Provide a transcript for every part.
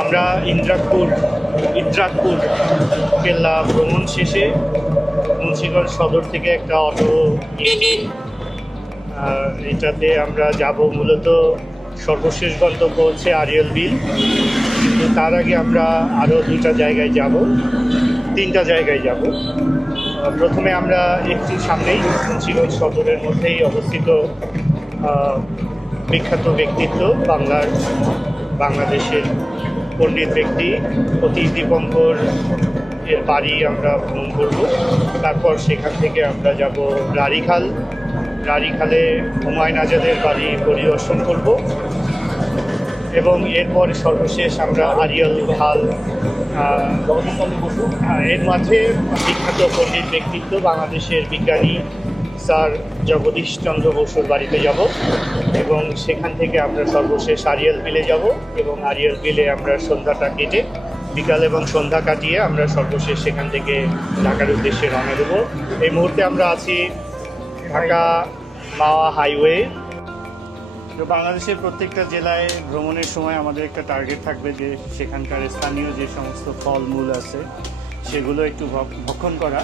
আমরা ইদ্রাকপুর কেল্লা ভ্রমণ শেষে মুন্সিগঞ্জ সদর থেকে একটা অটো নিয়েছি। এটাতে আমরা যাব মূলত সর্বশেষ গন্তব্য হচ্ছে আরিয়াল বিল, কিন্তু তার আগে আমরা আরও তিনটা জায়গায় যাব। প্রথমে আমরা একটু সামনেই মুন্সিগঞ্জ সদরের মধ্যেই অবস্থিত বিখ্যাত ব্যক্তিত্ব বাংলাদেশের পণ্ডিত ব্যক্তি অতীশ দীপঙ্কর এর বাড়ি আমরা ভ্রমণ করব। তারপর সেখান থেকে আমরা যাব রাড়িখালে হুমায়ুন আজাদের বাড়ি পরিদর্শন করব এবং এরপর সর্বশেষ আমরা আরিয়াল খাল, এর মাঝে বিখ্যাত পণ্ডিত ব্যক্তিত্ব বাংলাদেশের বিজ্ঞানী স্যার জগদীশ চন্দ্র বসুর বাড়িতে যাব এবং সেখান থেকে আমরা সর্বশেষ আরিয়াল বিলে যাব এবং আরিয়াল বিলে আমরা বিকাল এবং সন্ধ্যা কাটিয়ে আমরা সর্বশেষ সেখান থেকে ঢাকার উদ্দেশ্যে রওনা দেব। এই মুহূর্তে আমরা আছি ঢাকা মাওয়া হাইওয়ে। তো বাংলাদেশের প্রত্যেকটা জেলায় ভ্রমণের সময় আমাদের একটা টার্গেট থাকবে যে সেখানকার স্থানীয় যে সমস্ত ফলমূল আছে সেগুলো একটু ভক্ষণ করা।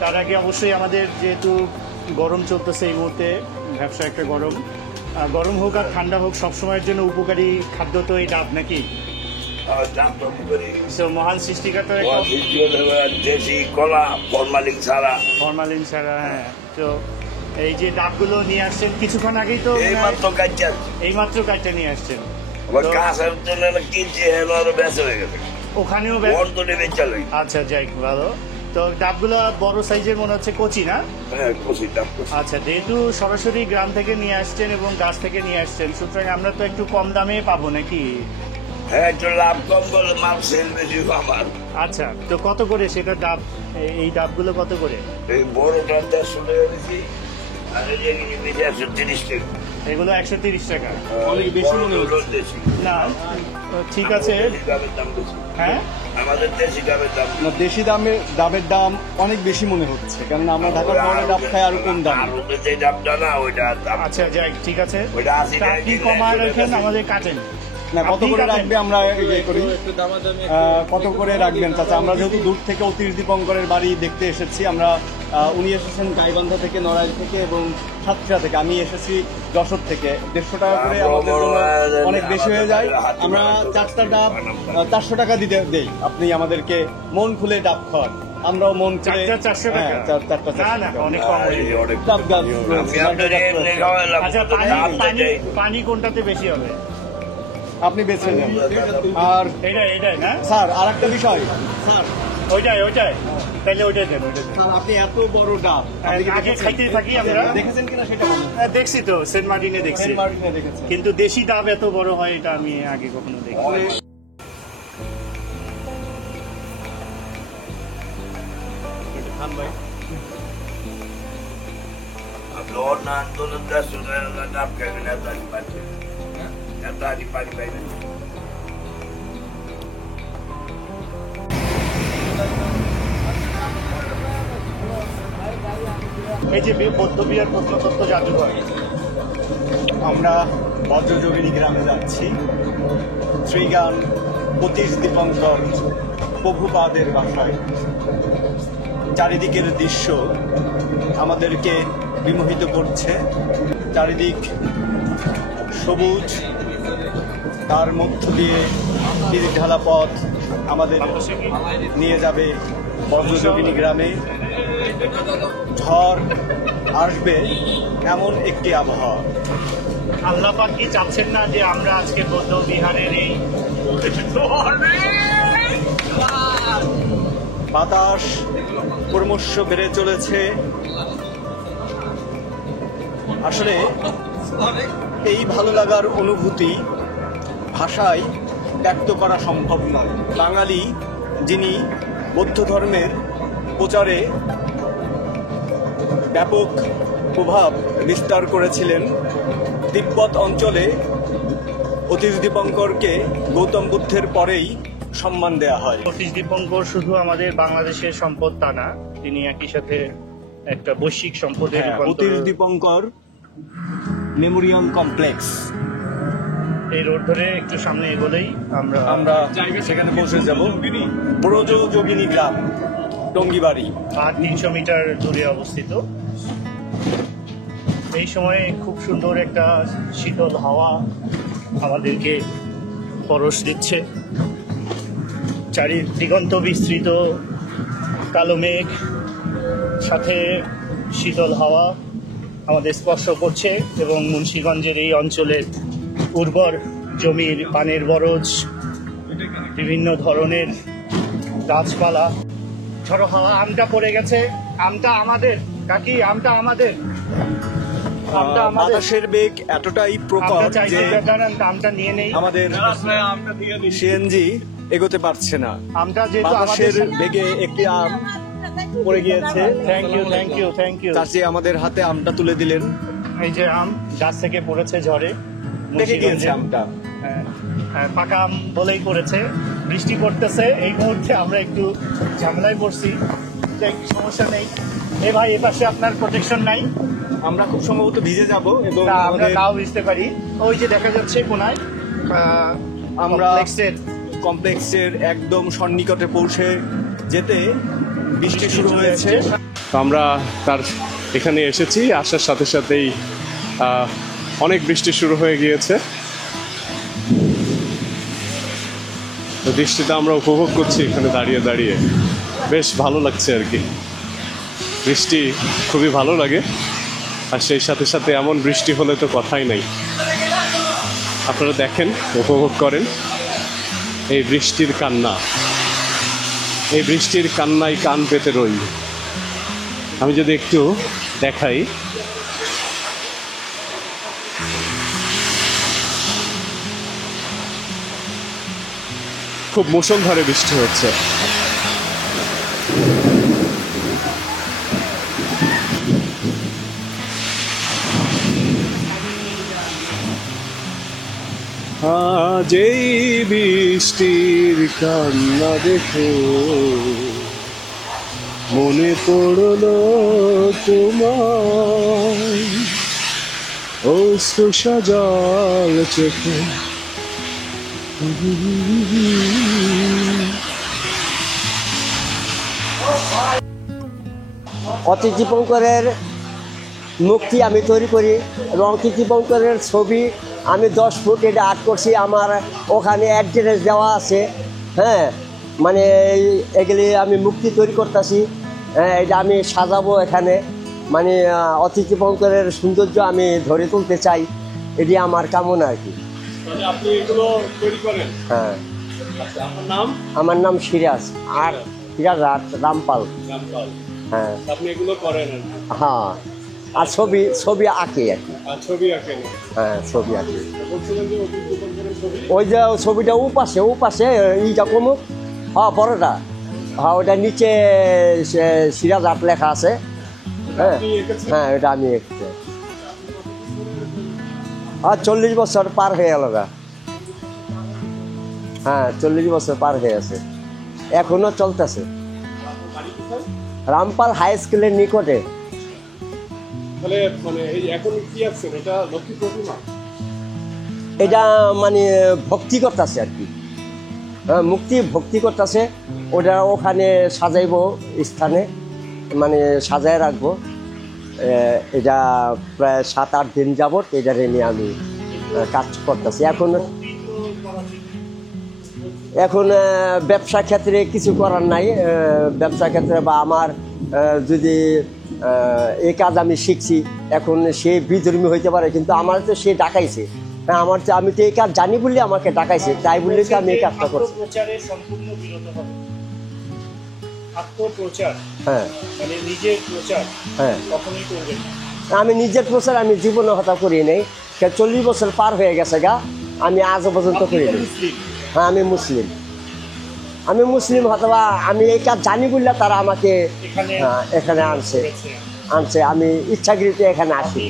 তার আগে অবশ্যই আমাদের যেহেতু গরম চলতেছে এই মুহূর্তে, ব্যবসা একটা গরম হোক আর ঠান্ডা হোক, সবসময়ের জন্য উপকারী খাদ্য তো এই ডাব নাকি? মহান সৃষ্টিকর্তার দেশি কলা, ফরমালিন ছাড়া। হ্যাঁ, তো এই যে ডাবগুলো নিয়ে আসছেন কিছুক্ষণ আগেই তো এইমাত্র কাটতে নিয়ে আসছেন। ওখানেও আচ্ছা, যাই ভালো। তো ডাবগুলো বড় সাইজের মনে হচ্ছে, কচি না? আচ্ছা, যেহেতু সরাসরি গ্রাম থেকে নিয়ে আসছেন এবং গাছ থেকে নিয়ে আসছেন, সুতরাং আমরা তো একটু কম দামে পাবো নাকি? হ্যাঁ, একটু লাভ কম করলে মাল সেল বেশি পাবার। আচ্ছা, তো কত করে সেটা ডাব? এই ডাবগুলো কত করে? এই বড়টা 150 টাকা বেশি, আর এই 130 টাকা। এগুলো 130 টাকা। অনেক বেশি মনে হচ্ছে না? ঠিক আছে, হ্যাঁ আমাদের দেশি ডাবের দাম না, দেশি ডাবের দাম অনেক বেশি মনে হচ্ছে, কারণ আমরা ঢাকার শহরে ডাব খাই আরো কম দাম। যে ডাবটা না ওইটা। আচ্ছা, যাই, ঠিক আছে, ওইটা 80 টাকা। আপনি কমায় রাখেন, আমাদের কাটেন না। কত করে রাখবে আমরা করি? কত করে রাখবেন চাচা? আমরা যেহেতু দূর থেকে অতীশ দীপঙ্করের বাড়ি দেখতে এসেছি, আমরা উনি এসেছেন গাইবান্ধা থেকে, নড়াইল থেকে এবং সাতক্ষীরা থেকে, আমি এসেছি যশোর থেকে। 150 টাকা করে আমাদের জন্য অনেক বেশি হয়ে যায়। আমরা 4টা ডাব 400 টাকা দিতে দেই। আপনি আমাদেরকে মন খুলে ডাব খাওয়ান, আমরাও মন খুলে। 400 টাকা? অনেক কম। ডাব গাছ। আচ্ছা, পানি কোনটাতে বেশি হবে আপনি বেছে নেন। আর এটাই না স্যার, আর একটা বিষয় স্যার, ওইটাই তাহলে ওইটাই দেন। স্যার, আপনি এত বড় ডাব আগে খাইতে থাকি আমরা, দেখেছেন কিনা সেটা দেখছি তো, সেন্ট মার্টিনে দেখছি, কিন্তু দেশি ডাব এত বড় হয় এটা আমি আগে কখনো দেখি। এই যে বৌদ্ধবিহার প্রত্নতত্ত্ব জাদুঘর, আমরা বজ্রযোগিনী গ্রামে যাচ্ছি। শ্রীগান অতীশ দীপঙ্কর প্রভুপাদের বাসায়। চারিদিকের দৃশ্য আমাদেরকে বিমোহিত করছে। চারিদিক সবুজ, তার মধ্য দিয়ে ঢালা পথ আমাদের নিয়ে যাবে বজ্রযোগিনী গ্রামে। ঝড় আসবে এমন একটি আবহাওয়া। আল্লাহ পাক কি চাচ্ছেন না যে আমরা আজকে বৌদ্ধ বিহারের এই বাতাস ক্রমশ বেড়ে চলেছে। আসলে এই ভালো লাগার অনুভূতি ভাষায় ব্যক্ত করা সম্ভব নয়। বাঙালি যিনি বৌদ্ধ ধর্মের প্রচারে ব্যাপক প্রভাব বিস্তার করেছিলেন, তিব্বত অঞ্চলে অতীশ দীপঙ্করকে গৌতম বুদ্ধের পরেই সম্মান দেয়া হয়। অতীশ দীপঙ্কর শুধু আমাদের বাংলাদেশের সম্পদ তা না, তিনি একই সাথে একটা বৈশ্বিক সম্পদের অতীশ দীপঙ্কর মেমোরিয়াল কমপ্লেক্স এই রোড ধরে একটু সামনে এগোলেই আমরা সেখানে পৌঁছে যাব। ব্রজযোগিনী গ্রাম, টঙ্গিবাড়ি। আর 300 মিটার দূরে অবস্থিত। এই সময়ে খুব সুন্দর একটা শীতল হাওয়া আমাদেরকে পরশ দিচ্ছে। দিগন্ত বিস্তৃত কালো মেঘ, সাথে শীতল হাওয়া আমাদের স্পর্শ করছে এবং মুন্সিগঞ্জের এই অঞ্চলের উর্বর জমির পানের বরজ, বিভিন্ন ধরনের গাছপালা, ঝড়ো হাওয়া। আমটা পড়ে গেছে, আমটা আমাদের কাকি, আমটা আমাদের, আমটা আমাদের। বাতাসের বেগ এতটাই প্রখর আমরা চাইছি যে আমটা নিয়ে নেই। আমাদের সিএনজি এগোতে পারছে না। আমটা যেহেতু বাতাসের আমাদের, বেগে একটি আম পড়ে গিয়েছে। Thank you thank you thank you. চাচি আমাদের হাতে আমটা তুলে দিলেন। এই যে আম গাছ থেকে পড়েছে ঝড়ে, দেখে গিয়েছে মুন্সিগঞ্জে। আমটা। হ্যাঁ, পাকা আম বলেই পড়েছে। বৃষ্টি পড়তেছে এই মুহূর্তে, আমরা একটু ঝামেলায় পড়ছি, যাই, সমস্যা নেই। এ ভাই, এ পাশে আপনার প্রোটেকশন নাই? আমরা খুব সম্ভবত ভিজে যাব এবং না, আমরা আমাদের নাও ভিজতে পারি। ওই যে দেখা যাচ্ছে কোনায় আমরা কমপ্লেক্সের কমপ্লেক্সের একদম সন্নিকটে পৌঁছে যেতে বৃষ্টি শুরু হয়েছে। তো আমরা তার এখানে এসেছি, আসার সাথে সাথেই অনেক বৃষ্টি শুরু হয়ে গিয়েছে। তো বৃষ্টিটা আমরা উপভোগ করছি এখানে দাঁড়িয়ে দাঁড়িয়ে, বেশ ভালো লাগছে আর কি। বৃষ্টি খুবই ভালো লাগে, আর সেই সাথে সাথে এমন বৃষ্টি হলে তো কথাই নাই। আপনারা দেখেন, উপভোগ করেন এই বৃষ্টির কান্না। এই বৃষ্টির কান্নায় কান পেতে রই। আমি যদি একটু দেখাই, খুব মুষলধারে বৃষ্টি হচ্ছে। আজ এই বৃষ্টির কান্না দেখো, মনে পড়লো তোমার অশ্রু সজল চোখে। অতীশ দীপঙ্করের মুক্তি আমি তৈরি করি এবং অতীশ দীপঙ্করের ছবি আমি 10 ফুট এটা আর্ট করছি। আমার ওখানে অ্যাড্রেস দেওয়া আছে। হ্যাঁ, মানে এগুলি আমি মুক্তি তৈরি করতেছি। হ্যাঁ, এটা আমি সাজাবো এখানে। মানে অতীশ দীপঙ্করের সৌন্দর্য আমি ধরে তুলতে চাই, এটি আমার কামনা আর কি। আপনি এগুলো তৈরি করেন? হ্যাঁ। আপনার নাম? আমার নাম সিরাজ রামপাল। হ্যাঁ আপনি এগুলো করেন? হ্যাঁ, আর ছবি আঁকি আর কি। ছবি আঁকেন? হ্যাঁ, ছবি আঁকি। বলছিলেন যে অতীশ দীপঙ্করের ছবি? ওই যে ছবিটা উপাশে ইটা কমু। হ্যাঁ, বড়টা। হ্যাঁ, ওটা নিচে সিরাজ আর্ট লেখা আছে। হ্যাঁ হ্যাঁ, এটা আমি এঁকেছি। আর 40 বছর পার হয়ে গেল গা। হ্যাঁ, 40 বছর পার হয়ে আছে, এখনো চলতেছে। রামপাল হাই স্কুলের নিকটে। তাহলে মানে এই এখন কি আছেন? এটা লক্ষ্মী প্রতিমা? এটা মানে ভক্তি করতেছে আর কি। ভক্তি করতেছে। ওটা ওখানে সাজাইব স্থানে, মানে সাজায় রাখবো। এটা প্রায় 7-8 দিন যাবত এটা নিয়ে আমি কাজ করতেছি। এখন ব্যবসা ক্ষেত্রে কিছু করার নাই। ব্যবসা ক্ষেত্রে বা আমার যদি এই কাজ আমি শিখছি, এখন সে বিধর্মী হইতে পারে, কিন্তু আমার তো সে ডাকাইছে। হ্যাঁ, আমি তো এই কাজ জানি বলে আমাকে ডাকাইছে, তাই বলে তো আমি এই কাজটা করছি। আত্মপ্রচারে সম্পূর্ণ বিরত হবে। আত্মপ্রচার, হ্যাঁ মানে নিজের প্রচার হ্যাঁ, কখনোই করবেন না। আমি নিজের প্রচার আমি জীবনে হতা করি নাই। 40 বছর পার হয়ে গেছে গা, আমি আজও পর্যন্ত করি নাই। হ্যাঁ, আমি মুসলিম অথবা আমি এই কাজ জানি বললে তারা আমাকে এখানে আনছে। আমি ইচ্ছাকৃত এখানে আসি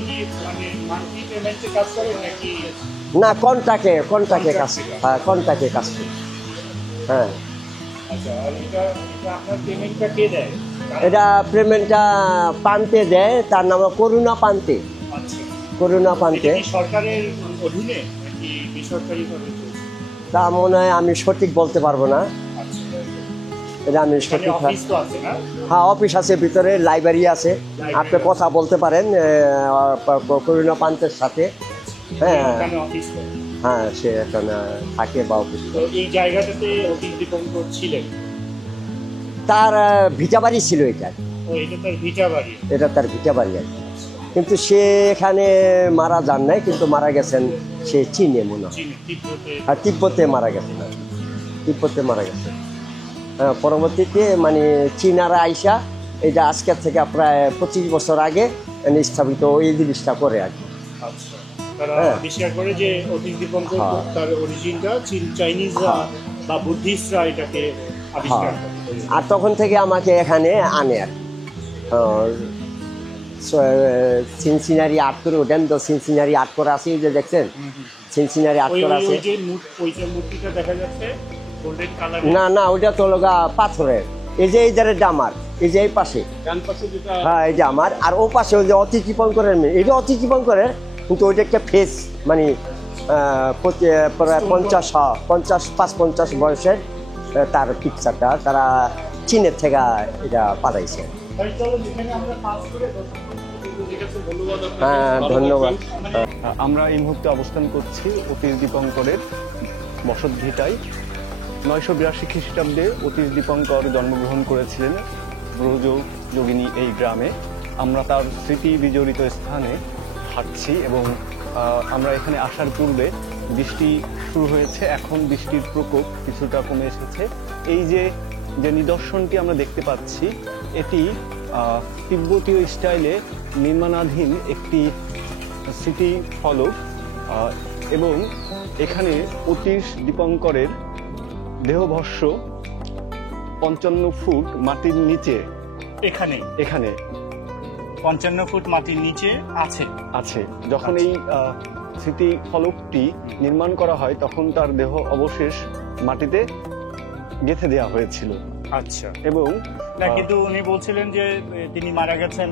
না। কন্টাকে কাজ, হ্যাঁ, কন্টাকে কাজ করি। হ্যাঁ, এটা পেমেন্টটা পান্তে দেয়, তার নাম করুণা পান্তে। করুণা পান্তে সরকারের অধীনে? সরকারিভাবে চলছে? তা মনে হয় আমি সঠিক বলতে পারবো না, আচ্ছা, এটা আমি মানে সঠিক। অফিস তো আছে না? হ্যাঁ, অফিস আছে, ভিতরে লাইব্রেরি আছে, আপনি কথা বলতে পারেন করুণা পান্তের সাথে। হ্যাঁ ওখানে অফিস তো। হ্যাঁ, সে এখানে থাকে বা অফিস। তো এই জায়গাটাতে অতীশ দীপঙ্কর ছিলেন? তার ভিটা বাড়ি ছিল এটা, ও, এটা তার ভিটা বাড়ি। এটা তার ভিটা বাড়ি আর কি। কিন্তু সে এখানে মারা যান নাই, কিন্তু মারা গেছেন সে চীনে মনে হয়, চীনে, তিব্বতে। আর তিব্বতে মারা গেছেন আর কি। তিব্বতে মারা গেছেন। হ্যাঁ, পরবর্তীতে মানে চীনারা আইসা এটা আজকের থেকে প্রায় 25 বছর আগে স্থাপিত এই জিনিসটা করে আর কি। আচ্ছা, তারা হ্যাঁ। বিশ্বাস করে যে অতীশ দীপঙ্কর হ্যাঁ। তার অরিজিনটা চাইনিজরা বা বুদ্ধিস্টরা এটাকে আবিষ্কার হ্যাঁ। করে। আর তখন থেকে আমাকে এখানে আনে আর কি। সিনসিনারি আর্ট করে ওঠেন তো, সিনসিনারি আর্ট করা আছে, এই যে দেখছেন সিনসিনারি আর্ট ওই করা ওই- আছে। ওই যে ওই যে মূর্তিটা দেখা যাচ্ছে গোল্ডেন কালার। না না, ওইটা তো লগা পাথরের। এই যে এই ধারেরটা আমার, এই যে এই পাশে, ডান পাশে যেটা হ্যাঁ এই যে আমার, আর ও পাশে ওই যে অতীশ দীপঙ্করের মেয়ে, এটা অতীশ দীপঙ্করের, কিন্তু ওইটা একটা ফেস মানে প্রায় 55 বয়সের তার পিকচারটা তারা চীনের থেকে এটা পাঠাইছে। তাই চলো যেখানে আমরা পাস করে ঠিক আছে, ধন্যবাদ আপনাকে। হ্যাঁ, ভালো ধন্যবাদ। থাকবেন। আমরা এই মুহূর্তে অবস্থান করছি অতীশ দীপঙ্করের বসতভিটায়। 982 খ্রিস্টাব্দে অতীশ দীপঙ্কর জন্মগ্রহণ করেছিলেন ব্রজ যোগিনী এই গ্রামে। আমরা তার স্মৃতি বিজড়িত স্থানে হাঁটছি এবং আমরা এখানে আসার পূর্বে বৃষ্টি শুরু হয়েছে, এখন বৃষ্টির প্রকোপ কিছুটা কমে এসেছে। এই যে যে নিদর্শনটি আমরা দেখতে পাচ্ছি, এটি তিব্বতীয় স্টাইলে নির্মাণাধীন একটি স্মৃতি ফলক, এবং এখানে অতীশ দীপঙ্করের দেহভস্য 55 ফুট মাটির নিচে এখানে এখানে 55 ফুট মাটির নিচে আছে। আছে। যখন এই স্মৃতি ফলকটি নির্মাণ করা হয় তখন তার দেহ অবশেষ মাটিতে গেঁথে দেওয়া হয়েছিল। আচ্ছা, এবং না কিন্তু উনি বলছিলেন যে তিনি মারা গেছেন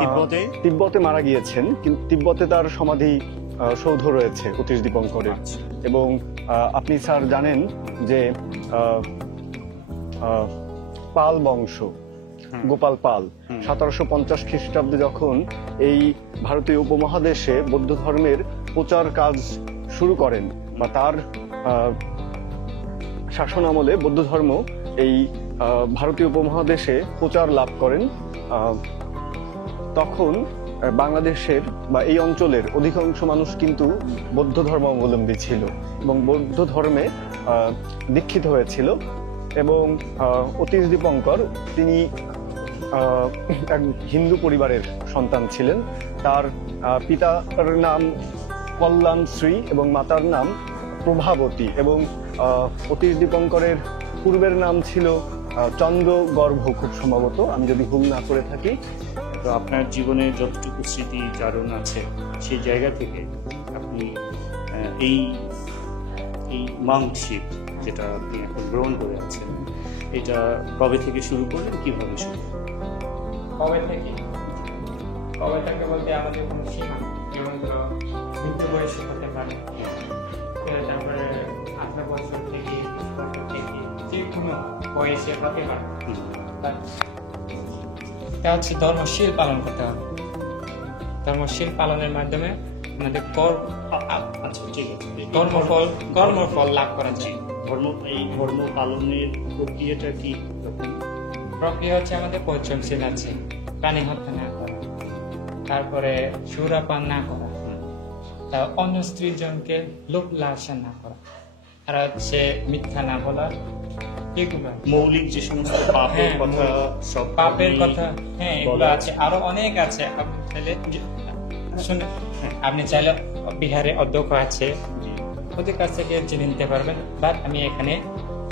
তিব্বতে। তিব্বতে মারা গিয়েছেন, কিন্তু তিব্বতে তার সমাধি সৌধ রয়েছে অতীশ দীপঙ্করের। আচ্ছা। এবং আপনি স্যার জানেন যে পাল বংশ, গোপাল পাল 1750 খ্রিস্টাব্দে যখন এই ভারতীয় উপমহাদেশে বৌদ্ধ ধর্মের প্রচার কাজ শুরু করেন, বা তার শাসন আমলে বৌদ্ধ ধর্ম এই ভারতীয় উপমহাদেশে প্রচার লাভ করেন, তখন বাংলাদেশের বা এই অঞ্চলের অধিকাংশ মানুষ কিন্তু বৌদ্ধ ধর্মাবলম্বী ছিল এবং বৌদ্ধ ধর্মে দীক্ষিত হয়েছিল। এবং অতীশ দীপঙ্কর তিনি এক হিন্দু পরিবারের সন্তান ছিলেন। তার পিতার নাম কল্যাণ শ্রী এবং মাতার নাম প্রভাবতী, এবং অতীশ দীপঙ্করের পূর্বের নাম ছিল চন্দ্রগর্ভ, খুব সম্ভবত, আমি যদি ভুল না করে থাকি। তো আপনার জীবনে যতটুকু স্মৃতি চারণ আছে সেই জায়গা থেকে আপনি এই এই মাউন্টশিপ যেটা আপনি এখন গ্রহণ করে আছেন, এটা কবে থেকে শুরু করলেন, কিভাবে শুরু করলেন? কবে থেকে বলতে আমাদের কোনো সীমা নেই। যেমন ধরো মৃত্যু বয়সে হতে পারে, তারপরে 18 বছর থেকে 20 বছর থেকে যে কোনো বয়সে হতে পারে। তা হচ্ছে ধর্মশীল পালন করতে হবে। ধর্মশীল পালনের মাধ্যমে আমাদের আচ্ছা, ঠিক আছে। কর্মফল লাভ করা যায়। এই ধর্ম পালনের প্রক্রিয়াটা কি রকম? প্রক্রিয়া হচ্ছে আমাদের পঞ্চমশীল আছে, প্রাণী হত্যা না করা, তারপরে সুরাপান না করা, অন্য স্ত্রীর জনকে লোক লালসা না করা, আর হচ্ছে মিথ্যা না বলা, এগুলো মৌলিক যে সমস্ত পাপের কথা, সব পাপের কথা, হ্যাঁ এগুলো আছে, আরো অনেক আছে। আপনি চাইলে শুনে, আপনি চাইলে বিহারে অধ্যক্ষ আছে, ওদের কাছ থেকে জেনে নিতে পারবেন। বাট আমি এখানে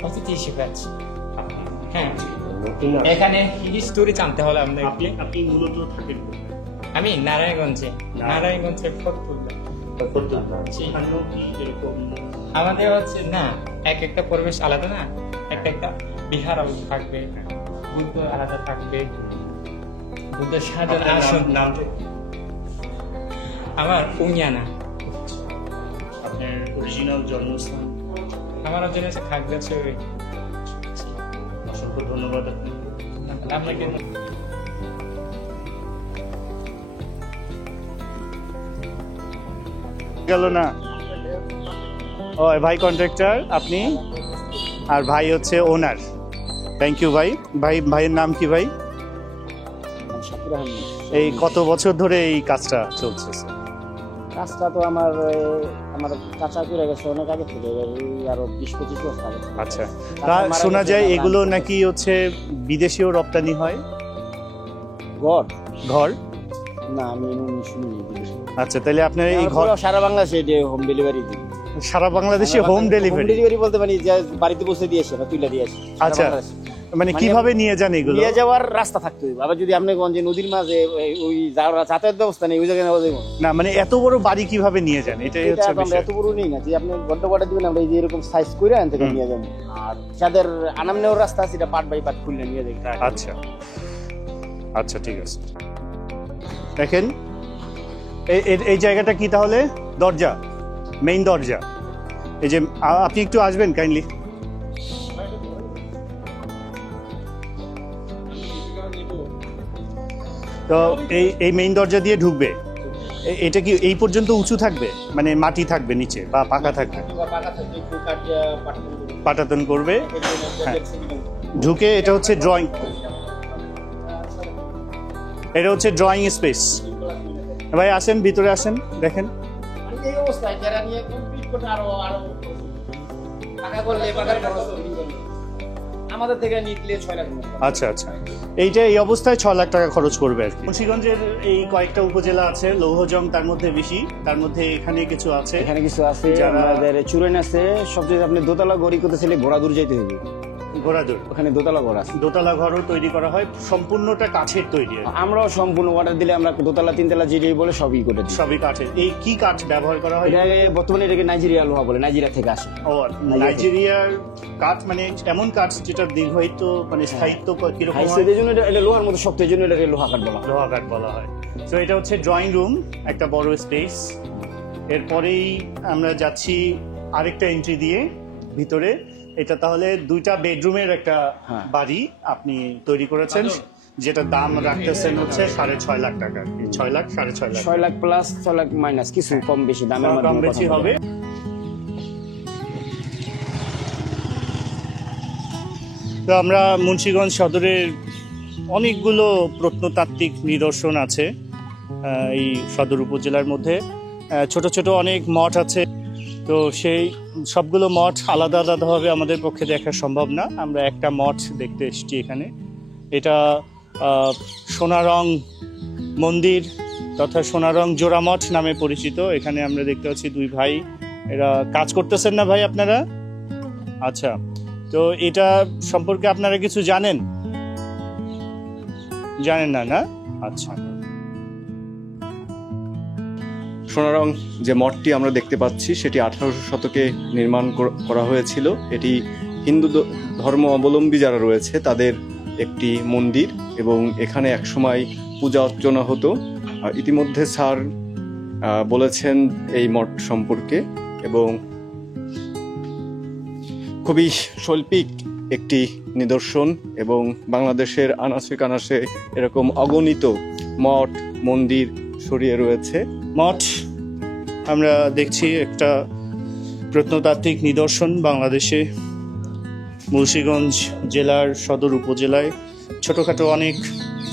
অতিথি হিসেবে আছি। হ্যাঁ, এখানে হিস্টোরি জানতে হলে আমাদের আপনি মূলত থাকেন কোথায়? আমি নারায়ণগঞ্জের ফতুল্লা। সেখানেও কি এরকম? আমাদের হচ্ছে না, এক একটা পরিবেশ আলাদা না, একটা বিহার আলাদা থাকবে, বুদ্ধ আলাদা থাকবে, বুদ্ধের সাধন আসন। নামটা আমার উমিয়ানা। আপনার অরিজিনাল জন্মস্থান? আমার জন্য খাগড়াছড়ি। অসংখ্য ধন্যবাদ আপনাকে গেল না। ও ভাই কন্ট্রাক্টর, আপনি আর ভাই হচ্ছে ওনার। থ্যাংক ইউ ভাই। ভাইয়ের নাম কি ভাই? এই কত বছর ধরে এই কাজটা চলছে? কাজটা তো আমার কাঁচা করে গেছে অনেক আগে থেকে, আরো 20-25 বছর আগে। আচ্ছা, তা শোনা যায় এগুলো নাকি হচ্ছে বিদেশেও রপ্তানি হয়? ঘর না, আমি শুনিনি। আচ্ছা, তাহলে আপনার এই ঘর সারা বাংলাদেশে হোম ডেলিভারি দিই। সারা বাংলাদেশে হোম ডেলিভারি বলতে পারি যে বাড়িতে বসে দিয়ে আসে না, তুলে দিয়ে আসে। আচ্ছা, মানে কিভাবে নিয়ে যান এগুলো? নিয়ে যাওয়ার রাস্তা থাকতে হবে। আবার যদি আপনি গঞ্জে নদীর মাঝে ওই যাতায়াত ব্যবস্থা নেই, ওই জায়গায় নেওয়া যাবে না। মানে এত বড় বাড়ি কিভাবে নিয়ে যান? এটাই হচ্ছে আমরা এত বড় নেই না যে আপনি ঘন্টা পাটা দিবেন, আমরা এই যে এরকম সাইজ করে আনতে নিয়ে যাবো। আর যাদের আনাম নেওয়ার রাস্তা আছে, এটা পার্ট বাই পার্ট খুললে নিয়ে যাবে। আচ্ছা আচ্ছা, ঠিক আছে। দেখেন এই জায়গাটা কি তাহলে? দরজা, মেইন দরজা। এই যে আপনি একটু আসবেন কাইন্ডলি। তো এই মেইন দরজা দিয়ে ঢুকবে। এটা কি এই পর্যন্ত উঁচু থাকবে, মানে মাটি থাকবে নিচে বা পাকা থাকবে? পাটাতন করবে। হ্যাঁ, ঢুকে এটা হচ্ছে ড্রয়িং, এটা হচ্ছে ড্রয়িং স্পেস। ভাই আসেন, ভিতরে আসেন, দেখেন। এই অবস্থায় যারা নিয়ে কমপ্লিট করতে আরো টাকা করলে আমাদের থেকে নিলে 6 লাখ। আচ্ছা আচ্ছা, এইটা এই অবস্থায় 6 লাখ টাকা খরচ করবে আর কি। মুন্সিগঞ্জের এই কয়েকটা উপজেলা আছে, লৌহজং তার মধ্যে বেশি, তার মধ্যে এখানে কিছু আছে। এখানে কিছু আছে, যারা আমাদের চুরেন আছে। সবচেয়ে আপনি দোতলা গড়ি করতে চাইলে ঘোড়াদুর যাইতে হবে। ঘোড়াদুর, ওখানে দোতলা ঘর আছে। দোতলা ঘরও তৈরি করা হয়, সম্পূর্ণটা কাঠের তৈরি। আমরাও সম্পূর্ণ অর্ডার দিলে আমরা দোতলা তিনতলা যেটাই বলে সবই করে দিই। সবই কাঠের। এই কি কাঠ ব্যবহার করা হয়? এটা বর্তমানে এটাকে নাইজেরিয়া লোহা বলে, নাইজেরিয়া থেকে আসে। ও, নাইজেরিয়ার কাঠ, মানে এমন কাঠ যেটা দীর্ঘায়িত, মানে স্থায়িত্ব কিরকম হয়? এই জন্য এটা লোহার মতো শক্ত, এই জন্য এটা লোহা কাঠ বলা হয়। লোহা কাঠ বলা হয়। তো এটা হচ্ছে ড্রয়িং রুম, একটা বড় স্পেস। এরপরেই আমরা যাচ্ছি আরেকটা এন্ট্রি দিয়ে ভিতরে। এটা তাহলে 2টা বেডরুমের একটা বাড়ি আপনি তৈরি করেছেন, যেটা দাম রাখতেছেন হচ্ছে 6.5 লাখ টাকা। 6 লাখ, 6.5 লাখ, 6 লাখ প্লাস 6 লাখ মাইনাস কিছু কম বেশি দামের কম বেশি হবে। তো আমরা মুন্সিগঞ্জ সদরের অনেকগুলো প্রত্নতাত্ত্বিক নিদর্শন আছে এই সদর উপজেলার মধ্যে। ছোট ছোট অনেক মঠ আছে। তো সেই সবগুলো মঠ আলাদা আলাদাভাবে আমাদের পক্ষে দেখা সম্ভব না। আমরা একটা মঠ দেখতে এসেছি এখানে। এটা সোনারং মন্দির তথা সোনারং জোড়া মঠ নামে পরিচিত। এখানে আমরা দেখতে পাচ্ছি 2 ভাই, এরা কাজ করতেছেন না ভাই আপনারা? আচ্ছা, তো এটা সম্পর্কে আপনারা কিছু জানেন? জানেন না, না? আচ্ছা। সোনারং যে মঠটি আমরা দেখতে পাচ্ছি সেটি 1800 শতকে নির্মাণ করা হয়েছিল। এটি হিন্দু ধর্ম অবলম্বী যারা রয়েছে তাদের একটি মন্দির, এবং এখানে একসময় পূজা অর্চনা হতো। ইতিমধ্যে স্যার বলেছেন এই মঠ সম্পর্কে, এবং খুবই শৈল্পিক একটি নিদর্শন, এবং বাংলাদেশের আনাচে কানাচে এরকম অগণিত মঠ মন্দির ছড়িয়ে রয়েছে। মঠ আমরা দেখছি একটা প্রত্নতাত্ত্বিক নিদর্শন বাংলাদেশে। মুন্সিগঞ্জ জেলার সদর উপজেলায় ছোটোখাটো অনেক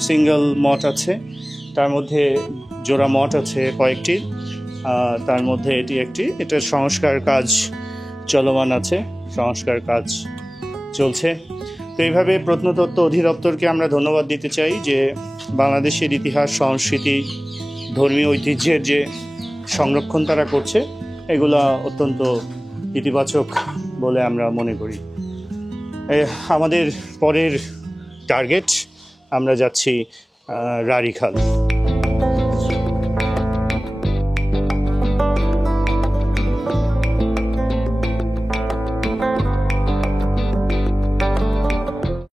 সিঙ্গেল মঠ আছে, তার মধ্যে জোড়া মঠ আছে কয়েকটি, তার মধ্যে এটি একটি। এটার সংস্কার কাজ চলমান আছে, সংস্কার কাজ চলছে। তো এইভাবে প্রত্নতত্ত্ব অধিদপ্তরকে আমরা ধন্যবাদ দিতে চাই যে বাংলাদেশের ইতিহাস, সংস্কৃতি, ধর্মীয় ঐতিহ্যের যে সংরক্ষণ তারা করছে, এগুলা অত্যন্ত ইতিবাচক বলে আমরা মনে করি। আমাদের পরের টার্গেট, আমরা যাচ্ছি রাড়ীখাল।